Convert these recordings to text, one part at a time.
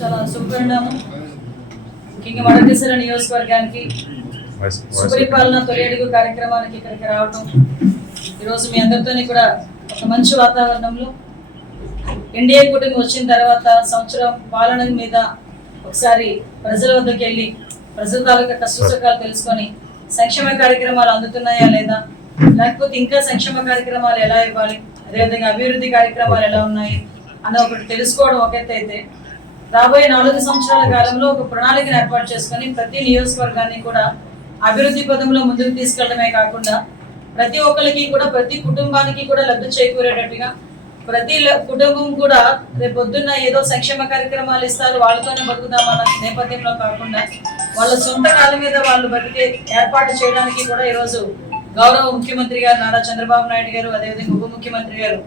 చాలా సుపరిణామం. ముఖ్యంగా వడకేశ్వర నియోజకవర్గానికి సుపరిపాలన తొలి అడుగు కార్యక్రమానికి ఇక్కడికి రావడం, ఈరోజు మీ అందరితోని కూడా ఒక మంచి వాతావరణంలో ఎన్డీఏ కూటమి వచ్చిన తర్వాత సంవత్సరం పాలన మీద ఒకసారి ప్రజల వద్దకు వెళ్ళి ప్రజల తాలూకా కష్టసుఖాలు తెలుసుకొని సంక్షేమ కార్యక్రమాలు అందుతున్నాయా లేదా, లేకపోతే ఇంకా సంక్షేమ కార్యక్రమాలు ఎలా ఇవ్వాలి, అదేవిధంగా అభివృద్ధి కార్యక్రమాలు ఎలా ఉన్నాయి అన్న ఒకటి తెలుసుకోవడం ఒక ఎత్తు అయితే, రాబోయే 4 సంవత్సరాల కాలంలో ఒక ప్రణాళికను ఏర్పాటు చేసుకొని ప్రతి నియోజకవర్గాన్ని కూడా అభివృద్ధి పదంలో ముందుకు తీసుకెళ్లడమే కాకుండా ప్రతి ఒక్కరికి కూడా ప్రతి కుటుంబానికి కూడా లబ్ధి చేకూరేటట్టుగా ప్రతి కుటుంబం కూడా రేపు పొద్దున్న ఏదో సంక్షేమ కార్యక్రమాలు ఇస్తారు వాళ్ళతోనే బతుకుదామన్న నేపథ్యంలో కాకుండా వాళ్ళ సొంత కాళ్ళ మీద వాళ్ళు బతికే ఏర్పాటు చేయడానికి కూడా ఈరోజు గౌరవ ముఖ్యమంత్రి గారు నారా చంద్రబాబు నాయుడు గారు, అదేవిధంగా ఉప ముఖ్యమంత్రి గారు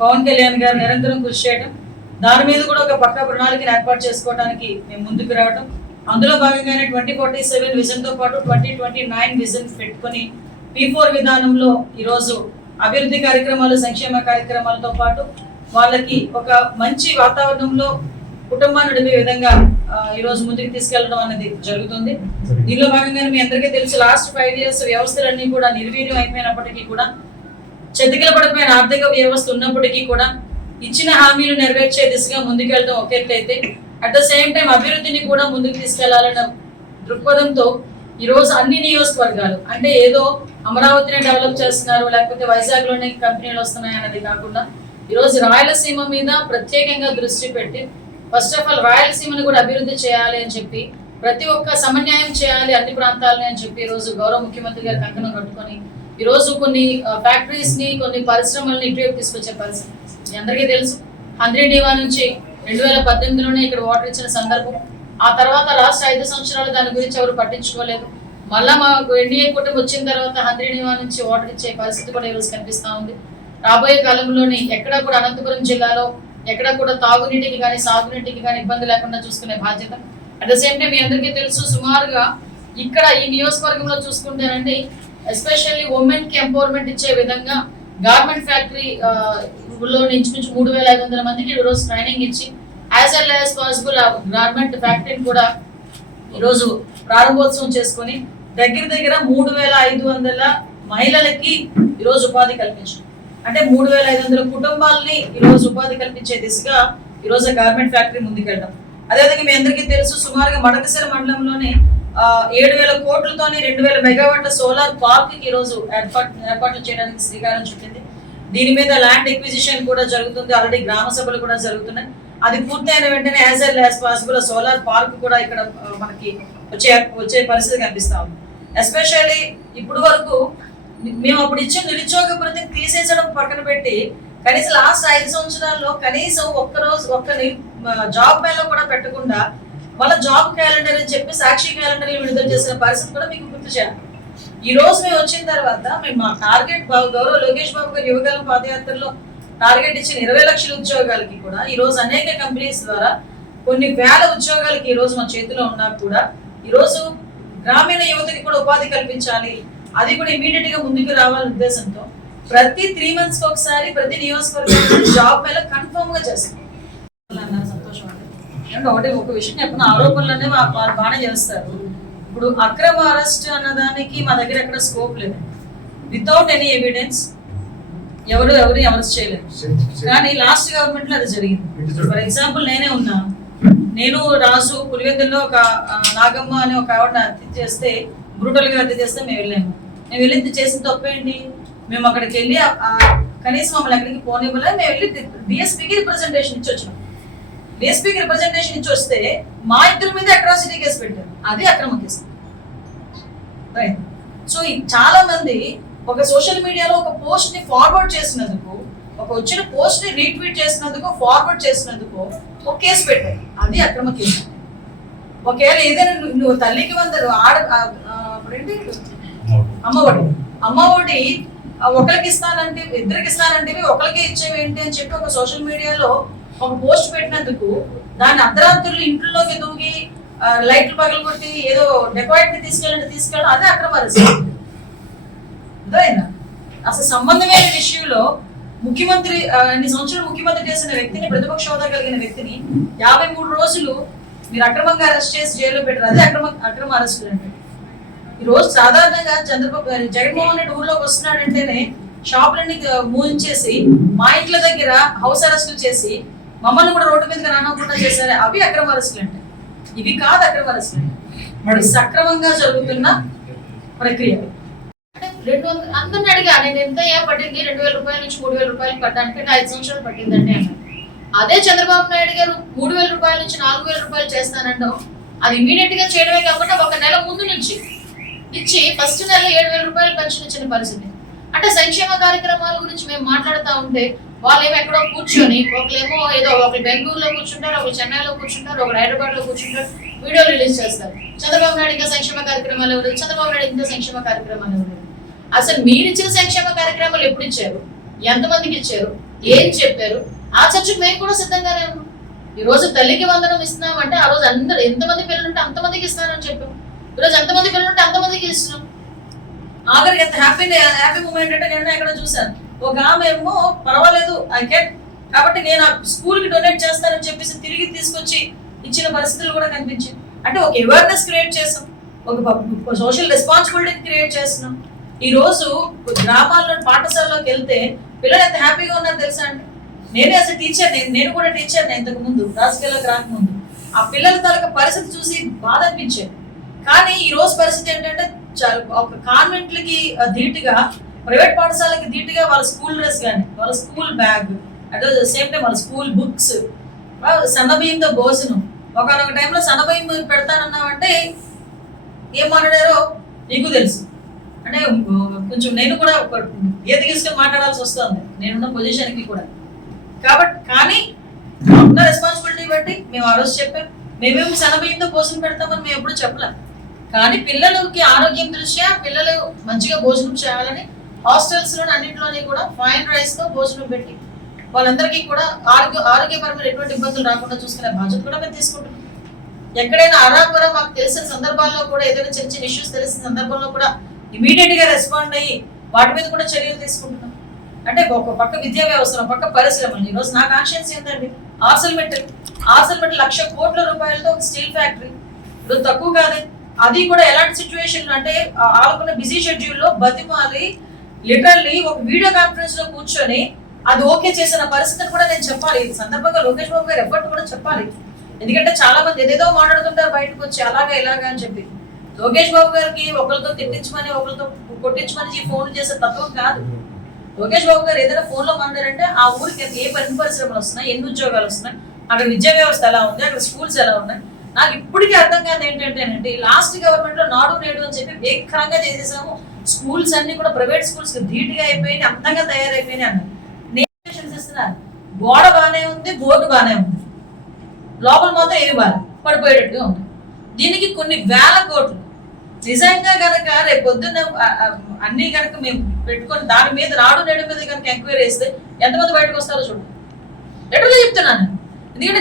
పవన్ కళ్యాణ్ గారు నిరంతరం కృషి చేయడం, దాని మీద కూడా ఒక పక్క ప్రణాళికను ఏర్పాటు చేసుకోవడానికి మేము ముందుకు రావడం, అందులో భాగంగానే 2047 విజన్ తో పాటు 2029 విజన్ పెట్టుకొని P4 విధానంలో ఈరోజు అభివృద్ధి కార్యక్రమాలు సంక్షేమ కార్యక్రమాలతో పాటు వాళ్ళకి ఒక మంచి వాతావరణంలో కుటుంబాన్ని నడిపే విధంగా ఈరోజు ముందుకు తీసుకెళ్లడం అనేది జరుగుతుంది. దీనిలో భాగంగానే మీ అందరికీ తెలుసు, లాస్ట్ 5 years వ్యవస్థలన్నీ కూడా నిర్వీర్యం అయిపోయినప్పటికీ కూడా, చెతికిల పడిపోయిన ఆర్థిక వ్యవస్థ ఉన్నప్పటికీ కూడా ఇచ్చిన హామీలు నెరవేర్చే దిశగా ముందుకెళ్ళడం ఒక ఎత్తు అయితే, అట్ ద సేమ్ టైం అభివృద్ధిని కూడా ముందుకు తీసుకెళ్లాలన్న దృక్పథంతో ఈరోజు అన్ని నియోజకవర్గాలు, అంటే ఏదో అమరావతిని డెవలప్ చేస్తున్నారు లేకపోతే వైజాగ్ లోనే కంపెనీలు వస్తున్నాయి అన్నది కాకుండా ఈరోజు రాయలసీమ మీద ప్రత్యేకంగా దృష్టి పెట్టి ఫస్ట్ ఆఫ్ ఆల్ రాయలసీమను కూడా అభివృద్ధి చేయాలి అని చెప్పి, ప్రతి ఒక్క సమన్యాయం చేయాలి అన్ని ప్రాంతాలని అని చెప్పి ఈరోజు గౌరవ ముఖ్యమంత్రి గారు కంకణం కట్టుకొని ఈరోజు కొన్ని ఫ్యాక్టరీస్ ని కొన్ని పరిశ్రమల్ని ఇటువైపు తీసుకొచ్చే పరిస్థితి మీ అందరికీ తెలుసు. హంద్రీనీవా నుంచి 2018లోనే ఇక్కడ వాటర్ ఇచ్చిన సందర్భం, ఆ తర్వాత లాస్ట్ 5 సంవత్సరాలు దాని గురించి ఎవరు పట్టించుకోలేదు. మళ్ళా మాకు ఎన్డీఏ కూటమి వచ్చిన తర్వాత హంద్రీనీవా నుంచి వాటర్ ఇచ్చే పరిస్థితి కూడా ఈరోజు కనిపిస్తా ఉంది. రాబోయే కాలంలోని ఎక్కడ కూడా అనంతపురం జిల్లాలో ఎక్కడ కూడా తాగునీటికి కానీ సాగునీటికి కానీ ఇబ్బంది లేకుండా చూసుకునే బాధ్యత. అట్ ద సేమ్ టైం మీ అందరికీ తెలుసు, సుమారుగా ఇక్కడ ఈ నియోజకవర్గంలో చూసుకుంటేనండి ఎస్పెషల్లీ ఉమెన్ కి ఎంపవర్మెంట్ ఇచ్చే విధంగా గార్మెంట్ ఫ్యాక్టరీ లో ఇంచుమించు 3500 మందికి ఈరోజు ట్రైనింగ్ ఇచ్చి as well as possible garment ఫ్యాక్టరీని కూడా ఈరోజు ప్రారంభోత్సవం చేసుకుని దగ్గర 3500 మహిళలకి ఈరోజు ఉపాధి కల్పించారు. అంటే 3500 కుటుంబాలని ఈరోజు ఉపాధి కల్పించే దిశగా ఈరోజు గార్మెంట్ ఫ్యాక్టరీ ముందుకెళ్ళడం. అదేవిధంగా మీ అందరికీ తెలుసు, సుమారుగా మడకసిర మండలంలోనే 7,000 కోట్లతోని 2,000 మెగావాట్ల సోలార్ పార్క్ కి ఈరోజు ఏర్పాట్లు చేయడానికి శ్రీకారం చుట్టింది. దీని మీద ల్యాండ్ ఎక్విజిషన్ కూడా జరుగుతుంది, ఆల్రెడీ గ్రామ సభలు కూడా జరుగుతున్నాయి. అది పూర్తయిన వెంటనే as well as possible solar park కూడా ఇక్కడ మనకి వచ్చే పరిస్థితి కనిపిస్తా ఉంది. ఎస్పెషల్లీ ఇప్పుడు వరకు మేము అప్పుడు ఇచ్చిన నిరుద్యోగ భృతిని తీసేసడం పక్కన పెట్టి కనీసం లాస్ట్ 5 సంవత్సరాల్లో కనీసం ఒక్క జాబ్ మేళ కూడా పెట్టకుండా వాళ్ళ జాబ్ క్యాలెండర్ అని చెప్పి సాక్షి క్యాలెండర్లు విడుదల చేసిన పరిస్థితి కూడా మీకు గుర్తు చేయాలి. ఈ రోజు మేము వచ్చిన తర్వాత మేము మా టార్గెట్ గౌరవ లోకేష్ బాబు గారు యువకాలం పాదయాత్రలో టార్గెట్ ఇచ్చిన 20 లక్షల ఉద్యోగాలకి కూడా ఈ రోజు అనేక కంపెనీస్ ద్వారా కొన్ని వేల ఉద్యోగాలకి ఈ రోజు మా చేతిలో ఉన్నా కూడా ఈ రోజు గ్రామీణ యువతకి కూడా ఉపాధి కల్పించాలి, అది కూడా ఇమీడియట్ గా ముందుకు రావాలనే ఉద్దేశంతో ప్రతి 3 months ఒకసారి ప్రతి నియోజకవర్గంలో జాబ్ మేళ కన్ఫర్మ్ గా చేస్తాం. సంతోషం అండి. ఒక విషయం చెప్పిన ఆరోపణలనే వాళ్ళు బాగానే చేస్తారు. ఇప్పుడు అక్రమ అరెస్ట్ అన్నదానికి మా దగ్గర ఎక్కడ స్కోప్ లేదు. వితౌట్ ఎనీ ఎవిడెన్స్ ఎవరు అరెస్ట్ చేయలేదు. కానీ లాస్ట్ గవర్నమెంట్ లో అది జరిగింది. ఫర్ ఎగ్జాంపుల్ నేనే ఉన్నా, నేను రాజు పులివెందుల్లో ఒక నాగమ్మ అనే ఒక ఆవిడ హత్య చేస్తే, బ్రూటల్ గా హత్య చేస్తే మేము వెళ్ళాము. మేము వెళ్ళి చేసిన తప్పేంటి, మేము అక్కడికి వెళ్ళి కనీసం మమ్మల్ని ఎక్కడికి పోనివ్వలే. మేము వెళ్ళి డిఎస్పీకి రిప్రజెంటేషన్ ఇచ్చి వచ్చినాం. డిఎస్పీకి రిప్రజెంటేషన్ ఇచ్చి వస్తే మా ఇద్దరి మీద అట్రాసిటీ కేసు పెట్టారు, అది అక్రమ కేసు. రైట్. సో చాలా మంది ఒక సోషల్ మీడియాలో ఒక పోస్ట్ ని ఫార్వర్డ్ చేసినందుకు, ఒక వచ్చిన పోస్ట్ ని రీట్వీట్ చేసినందుకు, ఫార్వర్డ్ చేసినందుకు ఒక కేసు పెట్టారు, అది అక్రమ కేసు. ఒకవేళ ఏదైనా నువ్వు తల్లికి వందరు అమ్మఒడి ఒకరికి ఇస్తానంటే, ఇద్దరికి ఇస్తానంటే ఒకరికి ఇచ్చేవేంటి అని చెప్పి ఒక సోషల్ మీడియాలో ఒక పోస్ట్ పెట్టినందుకు దాన్ని అర్ధరాత్రులు ఇంట్లోకి దూగి లైట్లు పగలు కొట్టి ఏదో డెకాయిట్ ని తీసుకెళ్ళడం అదే అక్రమ అరెస్ట్. అర్థమైందా? అసలు సంబంధమైన విషయంలో ముఖ్యమంత్రి 2 సంవత్సరాలు ముఖ్యమంత్రి చేసిన వ్యక్తిని, ప్రతిపక్ష హోదా కలిగిన వ్యక్తిని 53 రోజులు మీరు అక్రమంగా అరెస్ట్ చేసి జైల్లో పెట్టారు, అదే అక్రమ అరెస్టులు అంటే. ఈ రోజు సాధారణంగా జగన్మోహన్ రెడ్డి ఊర్లోకి వస్తున్నాడంటేనే షాపులన్నీ మూయించేసి మా ఇంట్ల దగ్గర హౌస్ అరెస్టులు చేసి మమ్మల్ని కూడా రోడ్డు మీదకి రానకుండా చేశారు. అవి అక్రమ అరెస్టులు అంటే. ఇవి కాదు అక్రమ అరెస్టులు, మరి సక్రమంగా జరుగుతున్న ప్రక్రియ. అందరిని అడిగా, నేను ఎంత పట్టింది 2,000 రూపాయల నుంచి 3,000 రూపాయలు కట్టడానికి 5 సంవత్సరాలు పట్టిందండి అన్నారు. అదే చంద్రబాబు నాయుడు గారు 3,000 రూపాయల నుంచి 4,000 రూపాయలు చేస్తానంటాం. అది ఇమీడియట్ గా చేయడమే కాకుండా ఒక నెల ముందు నుంచి ఇచ్చి ఫస్ట్ నెల 7,000 రూపాయలు పెన్షన్ ఇచ్చిన పరిస్థితి. అంటే సంక్షేమ కార్యక్రమాల గురించి మేము మాట్లాడుతూ ఉంటే వాళ్ళేమో ఎక్కడో కూర్చొని, ఒకళ్ళేమో ఏదో ఒకరు బెంగళూరులో కూర్చుంటారు, ఒకరు చెన్నైలో కూర్చుంటారు, ఒకరు హైదరాబాద్ లో కూర్చుంటారు, వీడియో రిలీజ్ చేస్తారు. చంద్రబాబు నాయుడు ఇంకా సంక్షేమ కార్యక్రమాలు ఎవరు, చంద్రబాబు నాయుడు ఇంకా సంక్షేమ కార్యక్రమాలు ఎవరు. అసలు మీరు ఇచ్చిన సంక్షేమ కార్యక్రమాలు ఎప్పుడు ఇచ్చారు, ఎంతమందికి ఇచ్చారు, ఏం చెప్పారు, ఆ చర్చకు మేము కూడా సిద్ధంగానే ఉన్నాం. ఈ రోజు తల్లికి వందనం ఇస్తున్నామంటే ఆ రోజు అందరూ ఎంతమంది పిల్లలు ఉంటే అంతమందికి ఇస్తానని చెప్పాం. ఈరోజు ఎంతమంది పిల్లలు ఉంటే అంతమందికి ఇస్తున్నాం. ఆఖరికి ఎంత హ్యాపీ మూమెంట్ అంటే నేను ఎక్కడ చూసాను, ఒక ఆమె ఏమో పర్వాలేదు ఐ కెన్ కాబట్టి నేను ఆ స్కూల్ కి డొనేట్ చేస్తానని చెప్పేసి తిరిగి తీసుకొచ్చి ఇచ్చిన పరిస్థితులు కూడా కనిపించింది. అంటే ఒక అవేర్నెస్ క్రియేట్ చేస్తాం, ఒక సోషల్ రెస్పాన్సిబిలిటీ క్రియేట్ చేస్తున్నాం. ఈ రోజు గ్రామాల్లో పాఠశాలలోకి వెళ్తే పిల్లలు ఎంత హ్యాపీగా ఉన్నారో తెలుసా అండి. నేనే అసలు టీచర్, నేను కూడా టీచర్ ఇంతకు ముందు రాజకీయాలకు రాకముందు. ఆ పిల్లల తాలూకా పరిస్థితి చూసి బాధ అనిపించేది. కానీ ఈ రోజు పరిస్థితి ఏంటంటే ఒక కాన్వెంట్లకి ధీటుగా, ప్రైవేట్ పాఠశాలకి ధీటుగా వాళ్ళ స్కూల్ డ్రెస్ కానీ, వాళ్ళ school bag, at the same time వాళ్ళ స్కూల్ బుక్స్, సన్నబియ్యంతో భోజనం. ఒకనొక టైంలో సన్నబియ్యం పెడతానన్నామంటే ఏం మాట్లాడారో నీకు తెలుసు. అంటే కొంచెం నేను కూడా ఒక గీత గీసుకొని మాట్లాడాల్సి వస్తుంది నేనున్న పొజిషన్కి కూడా. కాబట్టి కానీ ఉన్న రెస్పాన్సిబిలిటీ బట్టి మేము ఆ రోజు చెప్పాం, మేమేమి సన్నబియ్యంతో భోజనం పెడతామని మేము ఎప్పుడు చెప్పలేం. కానీ పిల్లలకి ఆరోగ్యం దృష్ట్యా పిల్లలు మంచిగా భోజనం చేయాలని హాస్టల్స్ లో అన్నింటిలోని కూడా ఫైన్ రైస్ తో భోజనం పెట్టి వాళ్ళందరికీ కూడా ఆరోగ్యపరమైన ఎటువంటి ఇబ్బందులు రాకుండా చూసుకునే బాధ్యత కూడా మేము తీసుకుంటున్నాం. ఎక్కడైనా అరాకురా మాకు తెలిసిన సందర్భాల్లో కూడా ఏదైనా చిన్న చిన్న ఇష్యూస్ తెలిసిన సందర్భంలో కూడా ఇమీడియట్ గా రెస్పాండ్ అయ్యి వాటి మీద కూడా చర్యలు తీసుకుంటున్నాం. అంటే ఒక పక్క విద్యా వ్యవస్థ, ఒక పక్క పరిశ్రమలు. ఈ రోజు నా కాన్షియన్స్ ఏంటండి, ఆర్సెల్మెటల్ 1,00,00,000 కోట్ల రూపాయలతో ఒక స్టీల్ ఫ్యాక్టరీ, ఈరోజు తక్కువ కాదే. అది కూడా ఎలాంటి సిచ్యువేషన్ అంటే ఆడుకున్న బిజీ షెడ్యూల్ లో బతిమాలి లిటరల్లీ ఒక వీడియో కాన్ఫరెన్స్ లో కూర్చొని అది ఓకే చేసిన పరిస్థితిని కూడా నేను చెప్పాలి. ఈ సందర్భంగా లోకేష్ బాబు గారు ఎఫర్ట్ కూడా చెప్పాలి. ఎందుకంటే చాలా మంది ఏదేదో మాట్లాడుతుంటారు బయటకు వచ్చి అలాగా ఇలాగా అని చెప్పి. లోకేష్ బాబు గారికి ఒకరితో తిట్టించమని ఒకరితో కొట్టించమని ఫోన్ చేసే తత్వం కాదు. లోకేష్ బాబు గారు ఏదైనా ఫోన్ లో మాట్లాడారంటే ఆ ఊరికి ఏ పని పరిశ్రమలు వస్తున్నాయి, ఎన్ని ఉద్యోగాలు వస్తున్నాయి, అక్కడ విద్యా వ్యవస్థ ఎలా ఉంది, అక్కడ స్కూల్స్ ఎలా ఉన్నాయి. నాకు ఇప్పటికీ అర్థం కాదు ఏంటంటే లాస్ట్ గవర్నమెంట్ లో నాడు నేడు అని చెప్పి వేగంగా చేసేసాము. స్కూల్స్ అన్ని కూడా ప్రైవేట్ స్కూల్స్ ధీటుగా అయిపోయినాయి, అందంగా తయారైపోయినాయి అన్నారు. నేను ఇస్తున్నారు, గోడ బాగానే ఉంది, బోర్డు బాగానే ఉంది, లోపల మాత్రం ఏమి బాగా పడిపోయేటట్టుగా ఉంది. దీనికి కొన్ని వేల కోట్లు నిజంగా కనుక రేపు పొద్దున్న అన్ని కనుక మేము పెట్టుకొని దాని మీద నాడు నేడు మీద కనుక ఎంక్వైరీ చేస్తే ఎంతమంది బయటకు వస్తారో చూడండి. లెటర్లో చెప్తున్నాను. ఎందుకంటే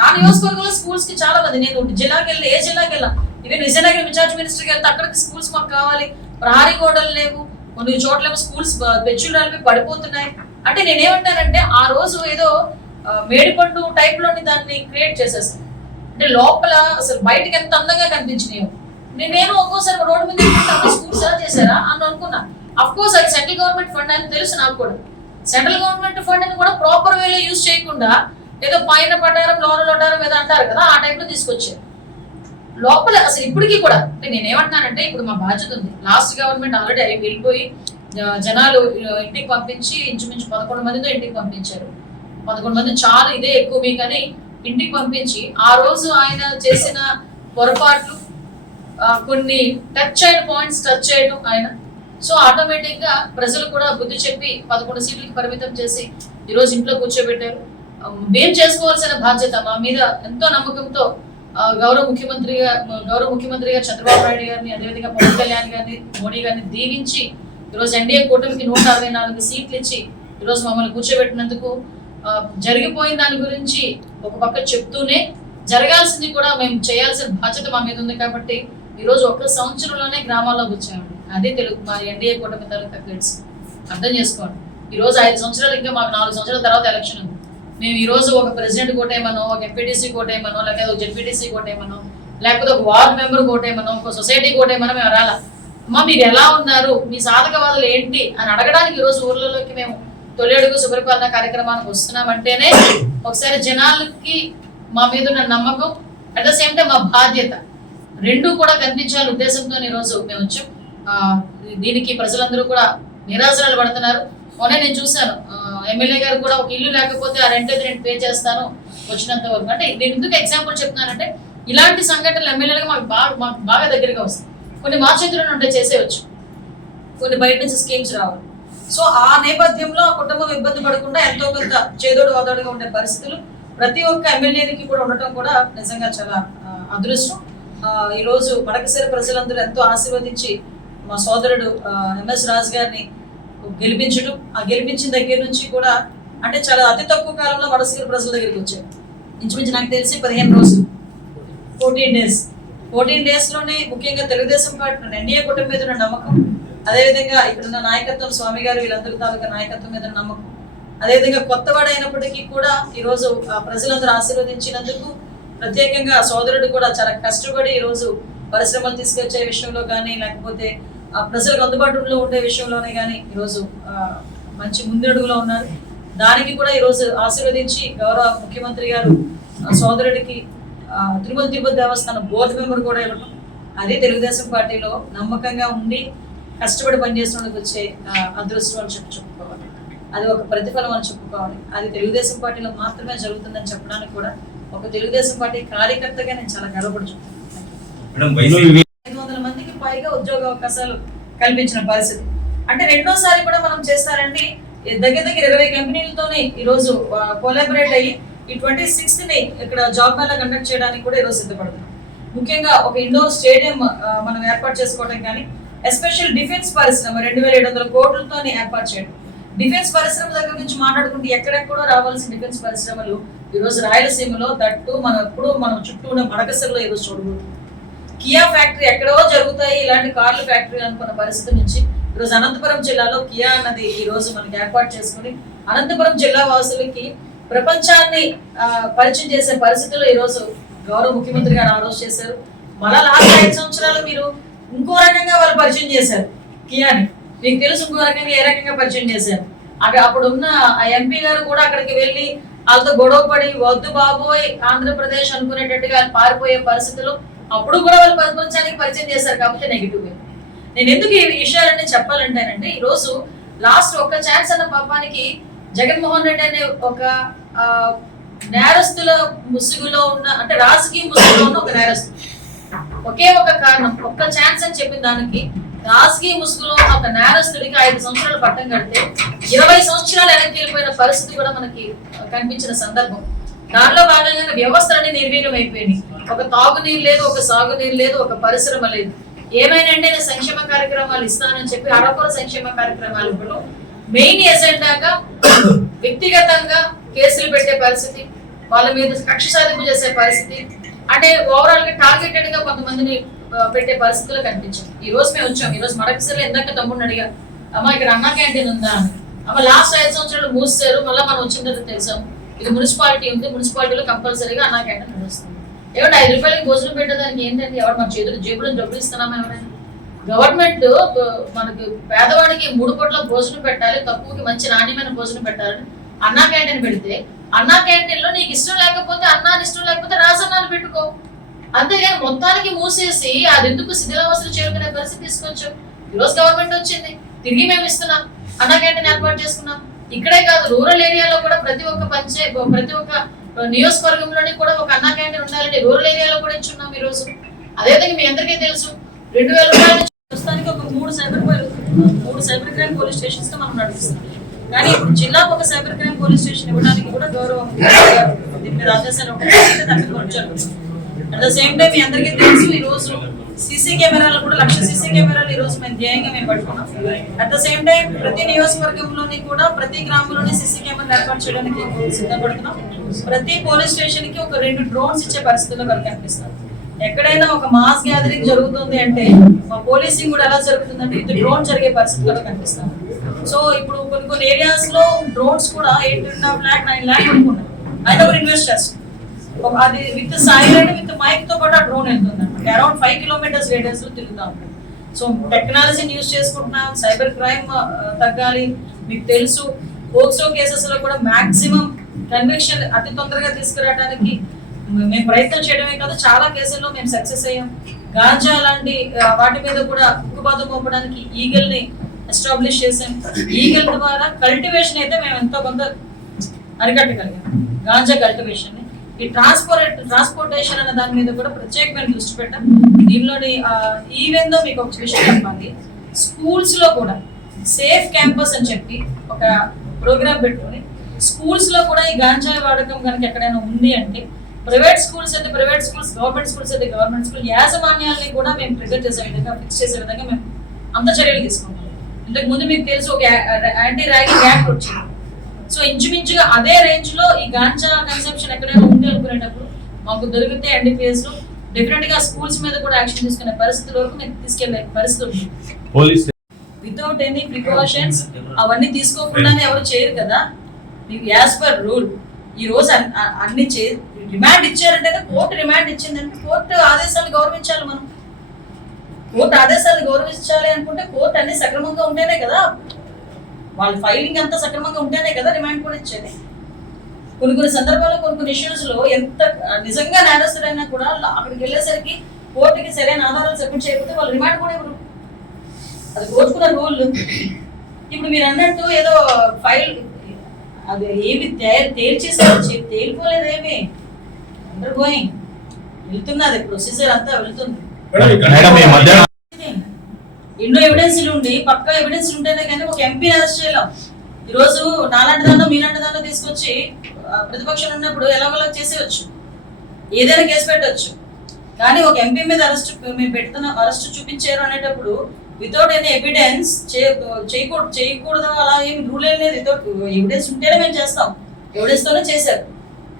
నా నియోజకవర్గంలో స్కూల్స్ కి చాలా మంది, నేను జిల్లాకి వెళ్ళి ఏ జిల్లాకి వెళ్ళా, ఇవే విజయనగరం ఇన్ఛార్జ్ మినిస్టర్కి వెళ్తే అక్కడికి స్కూల్స్ మాకు కావాలి, ప్రహారీ గోడలు లేవు, కొన్ని చోట్ల స్కూల్స్ పెచ్చులు రాలిపి పడిపోతున్నాయి. అంటే నేనేమంటానంటే ఆ రోజు ఏదో మేడిపండు టైప్ లోని దాన్ని క్రియేట్ చేసేస్తాను. అంటే లోపల అసలు బయటకి ఎంత అందంగా కనిపించినాయో. నేను ఒక్కోసారి రోడ్డు మీద స్కూల్స్ ఎలా చేశారా అని అనుకున్నా. అఫ్ కోర్స్ అది సెంట్రల్ గవర్నమెంట్ ఫండ్ అని తెలుసు నాకు కూడా. సెంట్రల్ గవర్నమెంట్ ఫండ్ ని కూడా ప్రాపర్ వేలో యూజ్ చేయకుండా ఏదో పైన పటారం లోన లొటారం ఏదో అంటారు కదా, ఆ టైప్ లో తీసుకొచ్చారు. లోపల అసలు ఇప్పటికీ కూడా అంటే నేనేమంటున్నానంటే ఇప్పుడు మా బాధ్యత ఉంది. లాస్ట్ గవర్నమెంట్ ఆల్రెడీ వెళ్ళిపోయి జనాలు ఇంటికి పంపించి ఇంచుమించు 11 మందితో ఇంటికి పంపించారు. 11 మంది చాలు, ఇదే ఎక్కువ మీకని ఇంటికి పంపించి ఆ రోజు ఆయన చేసిన పొరపాట్లు కొన్ని టచ్ అయిన పాయింట్స్ టచ్ చేయడం ఆయన. సో ఆటోమేటిక్ గా ప్రజలు కూడా బుద్ధి చెప్పి 11 సీట్లకి పరిమితం చేసి ఈరోజు ఇంట్లో కూర్చోబెట్టారు. మేము చేసుకోవాల్సిన బాధ్యత మా మీద ఎంతో నమ్మకంతో గౌరవ ముఖ్యమంత్రి గారు చంద్రబాబు నాయుడు గారిని, అదేవిధంగా పవన్ కళ్యాణ్ గారిని, మోడీ గారిని దీవించి ఈరోజు ఎన్డీఏ కూటమికి 164 సీట్లు ఇచ్చి ఈరోజు మమ్మల్ని కూర్చోబెట్టినందుకు జరిగిపోయిన దాని గురించి ఒక పక్క చెప్తూనే జరగాల్సింది కూడా మేము చేయాల్సిన బాధ్యత మా మీద ఉంది. కాబట్టి ఈరోజు 1 సంవత్సరంలోనే గ్రామాల్లోకి వచ్చామండి. అదే తెలుగు మా ఎన్డీఏ కూటమి తాలూకా క్రెడిట్స్ అర్థం చేసుకోండి. ఈరోజు 5 సంవత్సరాలు, ఇంకా మాకు 4 సంవత్సరాల తర్వాత ఎలక్షన్ ఉంది. మేము ఈ రోజు ఒక ప్రెసిడెంట్ కోటేమనో, ఒక ఎంపీటీసీ కోటేమనో, లేకపోతే ఒక జెడ్పీటీసీ కోటేమనో, లేకపోతే ఒక వార్డ్ మెంబర్ కోటేమనో, ఒక సొసైటీ కోటేమనో మేము రాలా. అమ్మ మీరు ఎలా ఉన్నారు, మీ సాధకవాదులు ఏంటి అని అడగడానికి ఈరోజు ఊర్లలోకి మేము తొలి అడుగు సుపరిపాలన కార్యక్రమానికి వస్తున్నామంటేనే ఒకసారి జనాలకి మా మీద ఉన్న నమ్మకం, అట్ ద సేమ్ టైం మా బాధ్యత రెండూ కూడా కనిపించాలి ఉద్దేశంతో ఈరోజు మేము వచ్చాం. దీనికి ప్రజలందరూ కూడా నిరాశలు పడుతున్నారు. మొన్నే నేను చూశాను, ఎమ్మెల్యే గారు కూడా ఒక ఇల్లు లేకపోతే ఆ రెంట్ నేను పే చేస్తాను వచ్చినంత వరకు. అంటే నేను ఎందుకు ఎగ్జాంపుల్ చెప్తున్నానంటే ఇలాంటి సంఘటనలు ఎమ్మెల్యేలుగా మాకు బాగా దగ్గరగా వస్తాయి. కొన్ని మా చేతుల్లో ఉంటే చేసేవచ్చు, కొన్ని బయట నుంచి స్కీమ్స్ రావాలి. సో ఆ నేపథ్యంలో ఆ కుటుంబం ఇబ్బంది పడకుండా ఎంతో కొంత చేదోడు వాదోడుగా ఉండే పరిస్థితులు ప్రతి ఒక్క ఎమ్మెల్యేకి కూడా ఉండటం కూడా నిజంగా చాలా అదృష్టం. ఈరోజు మడకశిర ప్రజలందరూ ఎంతో ఆశీర్వదించి మా సోదరుడు ఎంఎస్ రాజు గారిని గెలిపించడం, ఆ గెలిపించిన దగ్గర నుంచి కూడా అంటే చాలా అతి తక్కువ కాలంలో మడకశిర ప్రజల దగ్గరికి వచ్చారు. ఇంచుమించు నాకు తెలిసి 15 రోజులు, 14 డేస్లోనే ముఖ్యంగా తెలుగుదేశం పార్టీ ఎన్డీఏ కూటమి మీద ఉన్న నమ్మకం, అదేవిధంగా ఇక్కడున్న నాయకత్వం స్వామి గారు వీళ్ళందరి తాలూకా నాయకత్వం మీద నమ్మకం, అదేవిధంగా కొత్తవాడు అయినప్పటికీ కూడా ఈరోజు ప్రజలందరూ ఆశీర్వదించినందుకు ప్రత్యేకంగా సోదరుడు కూడా చాలా కష్టపడి ఈరోజు పరిశ్రమలు తీసుకొచ్చే విషయంలో కానీ లేకపోతే ప్రజలకు అందుబాటులో ఉండే విషయంలోనే కానీ ఈరోజు మంచి ముందడుగులో ఉన్నారు. దానికి కూడా ఈరోజు ఆశీర్వదించి గౌరవ ముఖ్యమంత్రి గారు సోదరుడికి తిరుమల తిరుపతి దేవస్థానం బోర్డు మెంబర్ కూడా ఇవ్వడం, అది తెలుగుదేశం పార్టీలో నమ్మకంగా ఉండి కష్టపడి పనిచేసినందుకు వచ్చే అదృష్టం అని చెప్పుకోవాలి. అది ఒక ప్రతిఫలం అని చెప్పుకోవాలి. అది తెలుగుదేశం పార్టీలో మాత్రమే జరుగుతుందని చెప్పడానికి కూడా ఒక తెలుగుదేశం పార్టీ కార్యకర్తగా నేను చాలా గర్వపడుతున్నాను. 500 మందికి పైగా ఉద్యోగ అవకాశాలు కల్పించిన పరిస్థితి. అంటే రెండోసారి కూడా మనం చేస్తారండి దగ్గర 20 కంపెనీలతోనే ఈరోజు కొలాబరేట్ అయ్యి ఈ 26th ఇక్కడ జాబ్ మేళా కండక్ట్ చేయడానికి కూడా ఈరోజు సిద్ధపడుతున్నాం. ముఖ్యంగా ఒక ఇండోర్ స్టేడియం మనం ఏర్పాటు చేసుకోవడం కానీ, ఎస్పెషల్ డిఫెన్స్ పరిశ్రమ 2700 కోట్లతో ఏర్పాటు చేయడం. డిఫెన్స్ పరిశ్రమ దగ్గర నుంచి మాట్లాడుకుంటే ఎక్కడెక్కడో రావాల్సిన డిఫెన్స్ పరిశ్రమలు ఈరోజు రాయలసీమలో తట్టు మనం చుట్టూ ఉన్న మడకశిరలో ఈరోజు చూడబోతున్నాం. కియా ఫ్యాక్టరీ ఎక్కడో జరుగుతాయి ఇలాంటి కార్ల ఫ్యాక్టరీ అనుకున్న పరిస్థితి నుంచి ఈరోజు అనంతపురం జిల్లాలో కియా అన్నది ఈ రోజు మనకి ఏర్పాటు చేసుకుని అనంతపురం జిల్లా వాసులకి ప్రపంచాన్ని పరిచయం చేసే పరిస్థితుల్లో ఈరోజు గౌరవ ముఖ్యమంత్రి గారు ఆలోచన చేశారు. మళ్ళా లాస్ట్ 5 సంవత్సరాలు మీరు ఇంకో రకంగా వాళ్ళు పరిచయం చేశారు కియాని. మీకు తెలుసు ఇంకో రకంగా ఏ రకంగా పరిచయం చేశారు. అప్పుడు ఉన్న ఆ ఎంపీ గారు కూడా అక్కడికి వెళ్ళి వాళ్ళతో గొడవ పడి వద్దు బాబోయ్ ఆంధ్రప్రదేశ్ అనుకునేటట్టుగా పారిపోయే పరిస్థితులు అప్పుడు కూడా వాళ్ళు ప్రపంచానికి పరిచయం చేశారు. కాకపోతే నెగిటివ్. నేను ఎందుకు ఈ విషయాలన్నీ చెప్పాలంటేనంటే ఈరోజు లాస్ట్ ఒక్క ఛాన్స్ అన్న పాపానికి జగన్మోహన్ రెడ్డి అనే ఒక నేరస్తుల ముసుగులో ఉన్న అంటే రాజకీయ ముసుగులో ఉన్న ఒక నేరస్తుడు, ఒకే ఒక కారణం ఒక్క ఛాన్స్ అని చెప్పిన దానికి రాజకీయ ముసుగులో ఉన్న ఒక నేరస్తుడికి 5 సంవత్సరాలు పట్టం కడితే 20 సంవత్సరాలు వెనక్కి వెళ్ళిపోయిన పరిస్థితి కూడా మనకి కనిపించిన సందర్భం. దానిలో భాగంగా వ్యవస్థలన్నీ నిర్వీర్యం అయిపోయినాయి. ఒక తాగునీరు లేదు, ఒక సాగునీరు లేదు, ఒక పరిశ్రమ లేదు. ఏమైనా అంటే సంక్షేమ కార్యక్రమాలు ఇస్తానని చెప్పి అరకొర సంక్షేమ కార్యక్రమాలు ఇప్పుడు మెయిన్ ఎజెండాగా వ్యక్తిగతంగా కేసులు పెట్టే పరిస్థితి, వాళ్ళ మీద కక్ష సాధింపు చేసే పరిస్థితి, అంటే ఓవరాల్ గా టార్గెటెడ్ గా కొంతమందిని పెట్టే పరిస్థితులు కనిపించాం. ఈ రోజు మేము వచ్చాం. ఈ రోజు మడకశిరలో ఎందాక తమ్ముడిని అడిగా, అమ్మ ఇక్కడ అన్నా క్యాంటీన్ ఉందా అని. అమ్మ లాస్ట్ 5 సంవత్సరాలు మూసారు, మళ్ళీ మనం వచ్చిన తర్వాత తెలిసాం ఇది మున్సిపాలిటీ ఉంది, మున్సిపాలిటీలో కంపల్సరీగా అన్నా క్యాంటీన్ నడుస్తుంది. ఏమంటే 5 రూపాయలకి భోజనం పెట్టడానికి ఏంటంటే ఎవరు మన జేబులో డబ్బులు ఇస్తున్నామా? ఎవరైనా గవర్నమెంట్ మనకి పేదవాడికి 3 పూట్ల భోజనం పెట్టాలి, తక్కువకి మంచి నాణ్యమైన భోజనం పెట్టాలని అన్నా క్యాంటీన్ పెడితే అన్నా క్యాంటీన్ లో నీకు ఇష్టం లేకపోతే అన్నాన్ని ఇష్టం లేకపోతే రాజన్నాన్ని పెట్టుకో, అంతేగాని మొత్తానికి మూసేసి అది ఎందుకు శిథిలావస్థలు చేరుకునే పరిస్థితి తీసుకొచ్చాం. ఈరోజు గవర్నమెంట్ వచ్చింది, తిరిగి మేము ఇస్తున్నాం, అన్నా క్యాంటీన్ ఏర్పాటు చేసుకున్నాం. ఇక్కడే కాదు రూరల్ ఏరియాలో కూడా ప్రతి ఒక్క నియోజకవర్గంలోని కూడా ఒక అన్నా క్యాంటీన్ ఉండాలంటే రూరల్ ఏరియాలో కూడా ఇచ్చున్నాం ఈ రోజు. అదేవిధంగా మీ అందరికీ తెలుసు 2000 రూపాయల ప్రస్తుతానికి ఒక 3 సైబర్ క్రైమ్ పోలీస్ స్టేషన్స్ తో మనం నడుస్తున్నాం. కానీ ఇప్పుడు జిల్లాకు ఒక సైబర్ క్రైమ్ పోలీస్ స్టేషన్ ఇవ్వడానికి కూడా గౌరవం దీని మీద ఆదేశాలు అట్ ద సేమ్ టైం మీ అందరికీ తెలుసు ఈ రోజు సీసీ కెమెరాలు కూడా 1,00,000 సీసీ కెమెరాలు ఈ రోజు మేము ధ్యేయంగా మేము పట్టుకున్నాం. అట్ ద సేమ్ టైం ప్రతి నియోజకవర్గంలోని కూడా ప్రతి గ్రామంలోని సీసీ కెమెరాలు ఏర్పాటు చేయడానికి సిద్ధపడుతున్నాం. ప్రతి పోలీస్ స్టేషన్ కి ఒక 2 డ్రోన్స్ ఇచ్చే పరిస్థితుల్లో మనకు కనిపిస్తారు. ఎక్కడైనా ఒక మాస్ గ్యాదరింగ్ జరుగుతుంది అంటే మా పోలీసింగ్ కూడా ఎలా జరుగుతుందంటే ఇది డ్రోన్ జరిగే పరిస్థితుల్లో కనిపిస్తాం. సో ఇప్పుడు కొన్ని ఏరియాస్ లో డ్రోన్స్ కూడా 8.5 lakh 9 lakh అనుకున్నారు. ఆయన కూడా ఇన్వెస్ట్ చేస్తారు. అది విత్ సైలెంట్ విత్ మైక్ తో పాటు ఆ డ్రోన్ వెళ్తుంది అనమాట. అరౌండ్ 5 kilometers రేడియస్ లో తిరుగుతా ఉంటుంది. సో టెక్నాలజీని యూజ్ చేసుకుంటున్నాం. సైబర్ క్రైమ్ తగ్గాలి. మీకు తెలుసు పోక్సో కేసెస్ లో కూడా మాక్సిమం కన్విక్షన్ అతి తొందరగా తీసుకురావడానికి మేము ప్రయత్నం చేయడమే కాదు, చాలా కేసుల్లో మేము సక్సెస్ అయ్యాం. గాంజా లాంటి వాటి మీద కూడా ఉక్కుపాదం మోపడానికి ఈగల్ ని ఎస్టాబ్లిష్ చేసాం. ఈగల్ ద్వారా కల్టివేషన్ అయితే మేము ఎంతో కొంత అరికట్టగలిగాం, గాంజా కల్టివేషన్ ని. ఈ ట్రాన్స్పోర్టేషన్ అనే దాని మీద కూడా ప్రత్యేకమైన దృష్టి పెట్టాం. దీనిలోని ఈవెన్ దో మీకు ఒక విషయం చెప్పాలి, స్కూల్స్ లో కూడా సేఫ్ క్యాంపస్ అని చెప్పి ఒక ప్రోగ్రామ్ పెట్టుకుని స్కూల్స్ లో కూడా ఈ గాంజాయి వాడకం కనుక ఎక్కడైనా ఉంది అంటే ప్రైవేట్ స్కూల్స్ అయితే ప్రైవేట్ స్కూల్స్, గవర్నమెంట్ స్కూల్స్ అయితే గవర్నమెంట్ స్కూల్ యాజమాన్యాన్ని కూడా మేము ట్రిగర్ చేసే విధంగా, ఫిక్స్ చేసే విధంగా మేము అంత చర్యలు తీసుకుంటాం. ఇంతకు ముందు మీకు తెలుసు ఒక యాంటీ ర్యాగింగ్ యాక్ట్ వచ్చింది. సో ఇంచుమించుగా అదే రేంజ్ లో ఈ గాంజా కన్సంప్షన్ ఎక్కడైనా ఉంది అనుకునేటప్పుడు మాకు దొరికితే NDPS లో డెఫినెట్ గా స్కూల్స్ మీద కూడా యాక్షన్ తీసుకునే పరిస్థితి వరకు మేము తీసుకెళ్లే పరిస్థితి ఉంది. వితౌట్ ఎనీ ప్రికాషన్స్ అవన్నీ తీసుకోకుండానే ఎవరు చేయరు కదా. మీకు యాజ్ పర్ రూల్ ఈ రోజు అన్ని రిమాండ్ ఇచ్చారంటే కోర్టు రిమాండ్ ఇచ్చిందంటే కోర్టు ఆదేశాలు గౌరవించాలి. మనం కోర్టు ఆదేశాలు గౌరవించాలి అనుకుంటే కోర్టు అన్ని సక్రమంగా ఉంటేనే కదా, వాళ్ళ ఫైలింగ్ అంతా సక్రమంగా ఉంటేనే కదా రిమాండ్ కూడా ఇచ్చేది. కొన్ని సందర్భాల్లో కొన్ని ఇష్యూస్ లో ఎంత నిజంగా నేరస్తుడైనా కూడా అక్కడికి వెళ్ళేసరికి కోర్టుకి సరైన ఆధారాలు సబ్మిట్ చేయకపోతే వాళ్ళు రిమాండ్ కూడా ఇవ్వరు. అది కోర్టుకున్న రూల్. ఇప్పుడు మీరు అన్నట్టు ఏదో ఫైల్ అది ఏమి తేల్చేసారు, తేలిపోలేదేమి, అండర్ గోయింగ్ వెళ్తున్నది ప్రొసీజర్ అంతా వెళ్తుంది. ఎన్నో ఎవిడెన్స్లు ఉండి పక్కా ఎవిడెన్స్ ఉంటేనే కానీ ఒక ఎంపీని అరెస్ట్ చేయలేం. ఈరోజు నాలాంటి దాన్ని మీలాంటి దాన్ని తీసుకొచ్చి ప్రతిపక్షం ఉన్నప్పుడు ఎలాగోలా చేసేవచ్చు, ఏదైనా కేసు పెట్టవచ్చు. కానీ ఒక ఎంపీ మీద మేము పెడుతున్న అరెస్ట్ చూపించారు అనేటప్పుడు వితౌట్ ఎనీ ఎవిడెన్స్ చేయకూడదు అలా ఏమి రూల్ ఏం లేదు. వితౌట్ ఎవిడెన్స్ ఉంటేనే మేము చేస్తాం, ఎవిడెన్స్ తోనే చేశారు.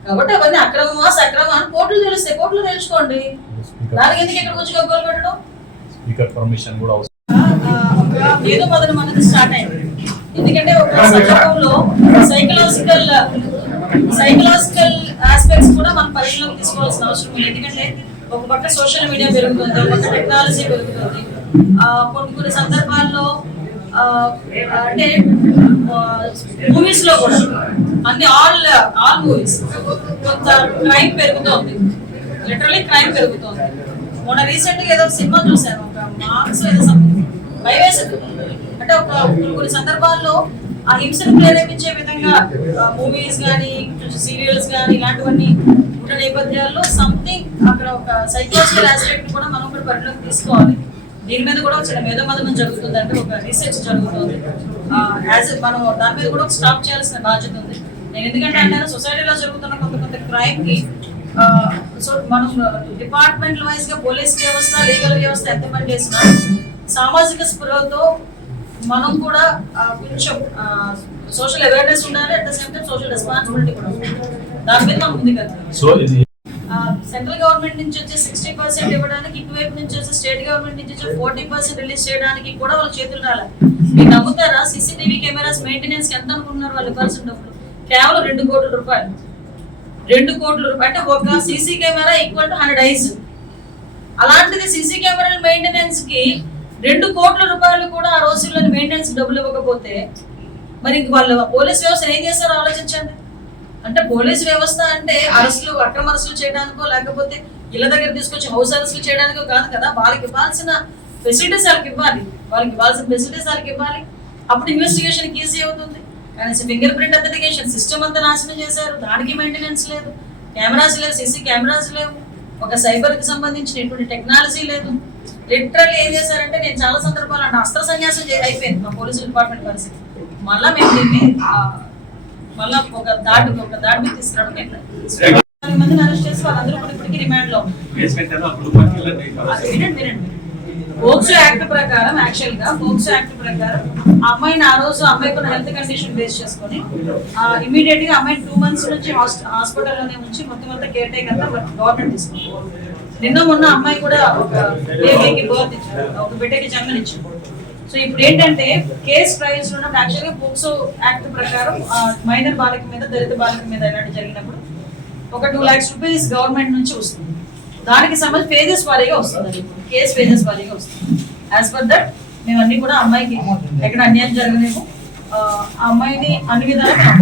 కాబట్టి అవన్నీ అక్రమమా సక్రమా అని కోర్టులు తెలుస్తాయి, కోర్టులు తెలుసుకోండి. దానికి ఎందుకు ఎక్కడికి వచ్చి గోల్ పెట్టడం? ఏదో మొదలు మనది స్టార్ట్ అయింది. ఎందుకంటే ఒక సందర్భంలో సైకలాజికల్ ఆస్పెక్ట్స్ కూడా మనం పరిగణలోకి తీసుకోవాల్సిన అవసరం ఉంది. ఎందుకంటే ఒక పక్క సోషల్ మీడియా పెరుగుతుంది, ఒక పక్క టెక్నాలజీ పెరుగుతుంది. కొన్ని సందర్భాల్లో అంటే మూవీస్ లో కూడా అన్ని ఆల్ మూవీస్ కొంత క్రైమ్ పెరుగుతోంది, లిటరలీ క్రైమ్ పెరుగుతోంది. మొన్న రీసెంట్ గా ఏదో సినిమా చూసాను, ఒక మార్క్స్ ఏదో భయవేసింది. అంటే కొన్ని సందర్భాల్లో ఆ హింసను ప్రేరేపించే విధంగా మూవీస్ కానీ సీరియల్స్ కానీ ఇలాంటివన్నీ ఉన్న నేపథ్యాల్లో సంథింగ్ అక్కడ ఒక సైకలాజికల్ ఆస్పెక్ట్ కూడా మనం కూడా పరిగణలోకి తీసుకోవాలి. దీని మీద కూడా చిన్న మేధోమథనం జరుగుతుంది, అంటే ఒక రీసెర్చ్ జరుగుతుంది. మనం దాని మీద కూడా స్టాప్ చేయాల్సిన బాధ్యత ఉంది. నేను ఎందుకంటే అంటే సొసైటీలో జరుగుతున్న కొంత క్రైమ్ కి సో మనం డిపార్ట్మెంట్ వైజ్ గా పోలీస్ వ్యవస్థ, లీగల్ వ్యవస్థ ఎంత పని చేసినా సామాజిక స్పృహతో మనం కూడా కొంచెం సోషల్ అవేర్నెస్ ఉండాలి. At the same time social responsibility కూడా ఉండాలి. దాని మీద మనం ముందుకెళ్తాం. సెంట్రల్ గవర్నమెంట్ నుంచి వచ్చే 60% ఇవ్వడానికి, ఇటువైపు నుంచి వచ్చే స్టేట్ గవర్నమెంట్ నుంచి వచ్చే 40% రిలీజ్ చేయడానికి కూడా వాళ్ళ చేతులు రాలేదు. మీరు నమ్ముతారా? CCTV కెమెరాస్ మెయింటెనెన్స్ ఎంత అనుకుంటున్నారు వాళ్ళు ఇవ్వాల్సిన డబ్బులు? కేవలం 2 కోట్ల రూపాయలు. 2 కోట్ల రూపాయలు అంటే ఒక CC camera equal to 100 ice. అలాంటిది సీసీ కెమెరాల మెయింటెనెన్స్ కి 2 కోట్ల రూపాయలు కూడా ఆ రోజుల్లో మెయింటెనెన్స్ డబ్బులు ఇవ్వకపోతే మరి వాళ్ళ పోలీస్ వ్యవస్థ ఏం చేస్తారో ఆలోచించండి. అంటే పోలీస్ వ్యవస్థ అంటే అరెస్టులు, అక్రమ అరెస్టులు చేయడానికో లేకపోతే ఇళ్ళ దగ్గర తీసుకొచ్చి హౌస్ అరెస్టులు చేయడానికో కాదు కదా. వాళ్ళకి ఇవ్వాల్సిన ఫెసిలిటీస్ వాళ్ళకి ఇవ్వాలి, అప్పుడు ఇన్వెస్టిగేషన్ ఈజీ అవుతుంది. కానీ ఫింగర్ ప్రింట్ అథెంటికేషన్ సిస్టమ్ అంతా నాశనం చేశారు, దానికి మెయింటెనెన్స్ లేదు, కెమెరాస్ లేవు, CC కెమెరాస్ లేవు, ఒక సైబర్ కి సంబంధించిన ఎటువంటి టెక్నాలజీ లేదు. లిటరల్లీ ఏం చేశారంటే, నేను చాలా సందర్భాలు అంటే అస్త్ర సన్యాసం అయిపోయింది మా పోలీసు డిపార్ట్మెంట్ పరిస్థితి. మళ్ళా మేము దీన్ని మళ్ళా ఒక దాడి మీద తీసుకురావడం. 4 మందిని అరెస్ట్ చేసి వాళ్ళందరూ ఇప్పటికీ రిమాండ్ లో. వినండి, పోక్సో యాక్ట్ ప్రకారం, యాక్చువల్ గా పోక్సో యాక్ట్ ప్రకారం ఆ అమ్మాయిని ఆ రోజు అమ్మాయికి ఉన్న హెల్త్ కండిషన్ బేస్ చేసుకొని ఇమీడియట్ గా అమ్మాయిని 2 months నుంచి హాస్పిటల్లోనే ఉంచి మొత్తం అంతా కేర్ టేక్ అంతా గవర్నమెంట్ తీసుకుంది. నిన్న మొన్న అమ్మాయి కూడా ఒక బేబీకి బర్త్ ఇచ్చింది, ఒక బిడ్డకి జన్మనిచ్చింది. సో ఇప్పుడు ఏంటంటే కేస్ ట్రయల్స్ లో యాక్చువల్గా పోక్సో యాక్ట్ ప్రకారం మైనర్ బాలిక మీద దళిత బాలిక మీద ఇలాంటి జరిగినప్పుడు ఒక 2 lakhs రూపీస్ గవర్నమెంట్ నుంచి వస్తుంది. దానికి సంబంధించి ఫేజెస్ వారీగా వస్తుంది, కేస్ ఫేజెస్ వారీగా వస్తుంది. యాజ్ పర్ దట్ మేము అన్ని కూడా అమ్మాయికి ఎక్కడ అన్యాయం జరగలేము, ఆ అమ్మాయిని అన్ని విధాలుగా